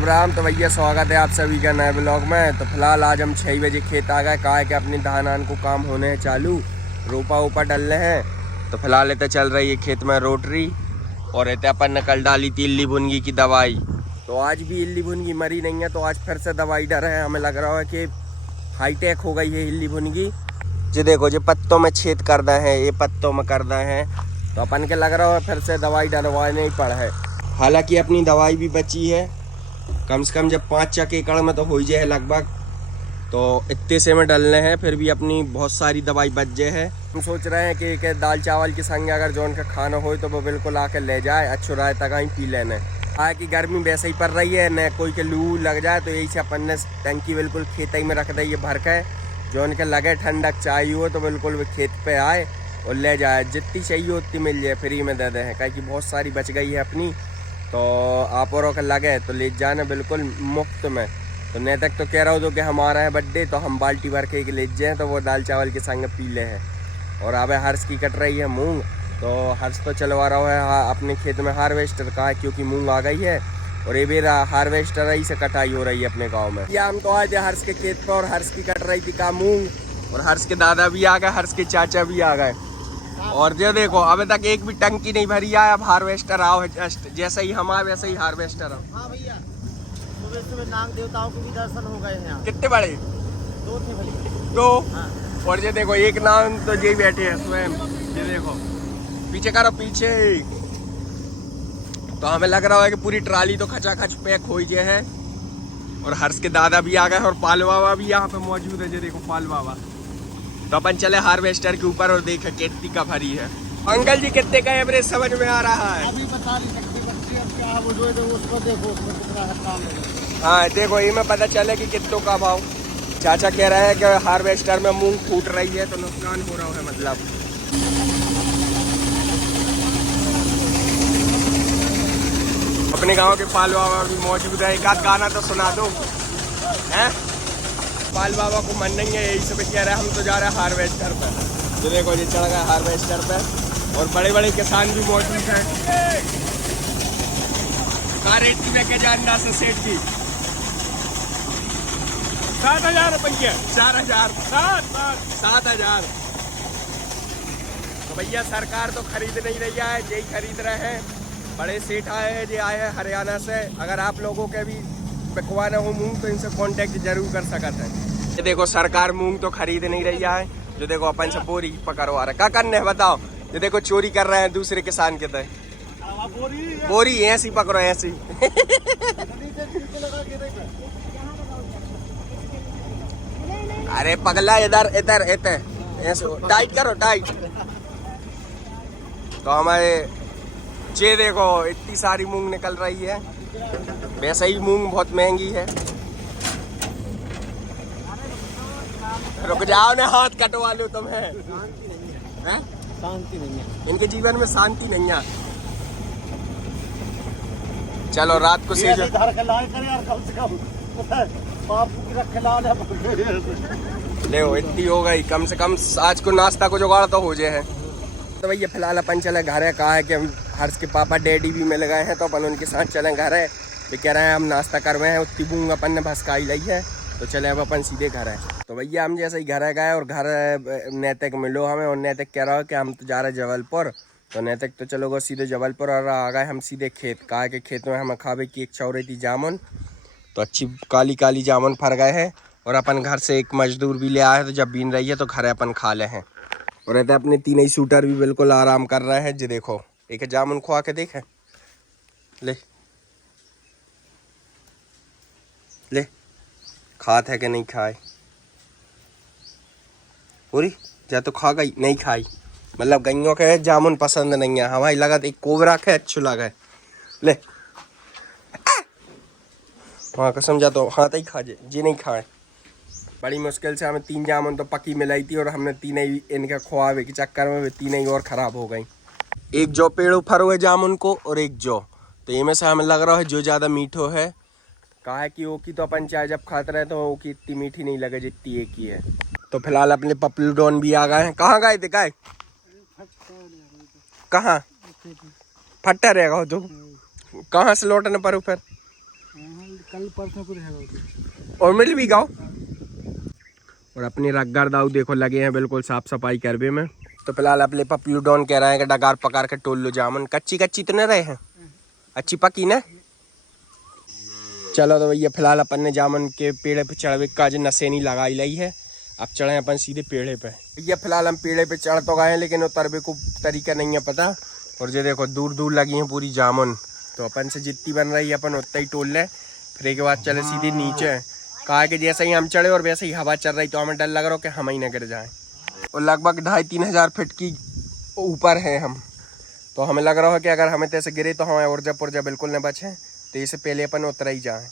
राम। तो भैया स्वागत है आप सभी का नए ब्लॉग में। तो फिलहाल आज हम 6 बजे खेत आ गए। कहा है कि अपनी धान को काम होने हैं चालू, रोपा ऊपर डलने हैं। तो फिलहाल इतने चल रही है खेत में रोटरी, और इतने अपन ने कल डाली थी इल्ली भुनगी की दवाई। तो आज भी इल्ली भुनगी मरी नहीं है, तो आज फिर से दवाई डर है। हमें लग रहा है कि हाईटेक हो गई है इल्ली भुनगी। जो देखो जो पत्तों में छेद करना है, ये पत्तों में करना है, तो अपन के लग रहा है फिर से दवाई डलवाने ही पड़ है। हालांकि अपनी दवाई भी बची है, कम से कम जब 5 एकड़ में तो हो जाए लगभग, तो इतने से में डलने हैं। फिर भी अपनी बहुत सारी दवाई बच जाए है। हम सोच रहे हैं कि दाल चावल के संग अगर जो उनका खाना हो तो वो बिल्कुल आके ले जाए, अच्छो राय तक ही पी लेने। हालांकि गर्मी वैसे ही पड़ रही है, न कोई के लू लग जाए, तो यही से अपन ने टंकी बिल्कुल खेत ही में रख दी है भर के। जो उनके लगे ठंडक चाहिए हो तो बिल्कुल वो खेत पे आए और ले जाए, जितनी चाहिए उतनी मिल जाए, फ्री में दे दें। कहीं बहुत सारी बच गई है अपनी, तो आप औरों का लगे तो ले जाना बिल्कुल मुफ्त में। तो नहीं तक तो कह रहा हूँ तो कि हमारा है बर्थडे, तो हम बाल्टी भर के ले जाएँ, तो वो दाल चावल के संग पी ले हैं। और अब हर्ष की कट रही है मूंग, तो हर्ष तो चलवा रहा है अपने खेत में हार्वेस्टर का, क्योंकि मूंग आ गई है और ये भी हार्वेस्टर ही से कटाई हो रही है अपने गाँव में। या हम तो आए थे हर्ष के खेत पर, और हर्ष की कट रही थी का मूंग, और हर्ष के दादा भी आ गए, हर्ष के चाचा भी आ गए। और जो देखो अभी तक एक भी टंकी नहीं भरी है। अब हार्वेस्टर आओ, जैसे ही हम आए वैसे ही हार्वेस्टर आओ। हाँ भैया, सुबह सुबह नाग देवताओं के भी दर्शन हो गए हैं। कितने बड़े? 2 थे भैया। 2। हाँ। और ये देखो एक नाग तो यही बैठे हैं स्वयं। ये देखो पीछे करो पीछे। तो हमें लग रहा है कि पूरी ट्राली तो खचाखच पैक हो गई है। और हर्ष के दादा भी आ गए, और पाल बाबा भी यहाँ पे मौजूद है। ये देखो पाल बाबा। तो अपन चले हार्वेस्टर के ऊपर और देखे कितनी का भरी है। अंकल जी कितने का एवरेज समझ में आ रहा है? अभी बता नहीं सकते बच्चे, अब क्या वो जो है उसको देखो, उसमें कितना है काम है। हाँ देखो ये में पता चले कि कितनों का भाव। चाचा कह रहे हैं कि हार्वेस्टर में मूंग फूट रही है, तो नुकसान हो रहा है। मतलब अपने गांव के पाल बाबा भी मौजूद है। एक आध गाना तो सुना दो हैं। पाल बाबा को मन नहीं है, यही सब कह रहे हैं। हम तो जा रहे हैं हार्वेस्टर पे। तो देखो ये चढ़ गए हार्वेस्टर पे, और बड़े बड़े किसान भी मौजूद हैं। कार रेट की लेके जानना से सेठ जी 7,000 रुपये। 4,000 7,000। तो भैया सरकार तो खरीद नहीं रही है, यही खरीद रहे हैं। बड़े सेठ आए हैं, ये आए हैं हरियाणा से। अगर आप लोगों के भी बिकवाना हो मूंग तो इनसे कांटेक्ट जरूर कर सकते हैं। ये देखो सरकार मूंग तो खरीद नहीं रही है। जो देखो अपन से बोरी पकड़वा रहा है। क्या करने है बताओ? ये देखो चोरी कर रहे हैं दूसरे किसान के तय। बोरी ऐसी पकड़ो ऐसी। अरे पगला इधर इधर इधर ऐसे टाइट करो टाइट। तो हमारे ये देखो इतनी सारी मूंग निकल रही है। वैसे ही मूंग बहुत महंगी है। रुक जाओ ना, हाथ कटवा लो तुम्हें। शांति नहीं है इनके जीवन में, शांति नहीं है। चलो रात को से ले इतनी हो गई। कम से कम आज को नाश्ता को जुगाड़ तो हो जाए है। तो भैया फिलहाल अपन चले घर है। कहा है कि हर्ष के पापा डैडी भी मिल गए हैं, तो अपन उनके साथ चले घर है। वे कह रहे हैं हम नाश्ता कर रहे हैं, उतनी मूंग अपन ने भसकाई ली है, तो चले अब अपन सीधे घर है। तो भैया हम जैसे ही घर गए, और घर नैतिक मिलो हमें, और नैतिक कह रहा हो कि हम तो जा रहे जबलपुर। तो नैतिक तो चलो गो सीधे जबलपुर, और आ गए हम सीधे खेत। कहा कि खेत में हम खावे की एक चौरी थी जामुन, तो अच्छी काली काली जामुन फर गए हैं। और अपन घर से एक मजदूर भी ले आए हैं, तो जब बीन रही है तो घर अपन खा ले हैं। और रहते अपने तीनों शूटर भी बिल्कुल आराम कर रहे हैं। जी देखो एक जामुन खुआ के देखे, ले ले खात है कि नहीं खाए। पूरी जा तो खा गई, नहीं खाई। मतलब गईयों के जामुन पसंद नहीं है, हमारी लगा एक कोबरा के अच्छे लगे। ले वहाँ कसम जा तो हाँ ही खा जे, जी नहीं खाए। बड़ी मुश्किल से हमें 3 जामुन तो पकी मिलाई थी, और हमने तीनों ही इनके खुआवे के चक्कर में वे तीनों ही और ख़राब हो गई। एक जो पेड़ फर हुए जामुन को, और एक जो, तो इनमें से हमें लग रहा है जो ज़्यादा मीठो है। कहा है कि वो की तो अपन चाय जब खाते रहे तो वो की इतनी मीठी नहीं लगे जितनी एक ही है। तो फिलहाल अपने पपलू डॉन भी आ गए हैं। कहाँ गए थे गाय? कहाँ फट्टा रहेगा तुम? कहाँ से लौटने पर फिर? कल परसों को रहेगा। और मिल भी गाओ। और अपने रगड़ दाऊ देखो लगे हैं बिल्कुल साफ सफाई करबे में। तो फिलहाल अपने पप्पू डॉन कह रहे हैं कि डगार पकार के टोल लो जामुन। कच्ची कच्ची तो नहीं रहे हैं, अच्छी पकी ना। चलो तो भैया फिलहाल अपन ने जामुन के पेड़े पे चढ़वे का आज नशेनी लगाई लाई है। अब चढ़े अपन सीधे पेड़े पे। भैया फिलहाल हम पेड़े पे चढ़ तो गए हैं लेकिन उतरवे को तरीका नहीं है पता। और ये देखो दूर दूर लगी है पूरी जामुन। तो अपन से जितनी बन रही है अपन उतना ही तोड़ ले, फिर एक बाद चले सीधे नीचे। कहा कि जैसे ही हम चढ़े और वैसे ही हवा चल रही तो हमें डर लग रहा हो कि हम ही न गिर जाए। और लगभग 2,500-3 हज़ार फीट की ऊपर है हम। तो हमें लग रहा है कि अगर हमें तैसे गिरे तो हमें ऊर्जा पुर्जा बिल्कुल न बचे। तो इससे पहले अपन उतर ही जाए।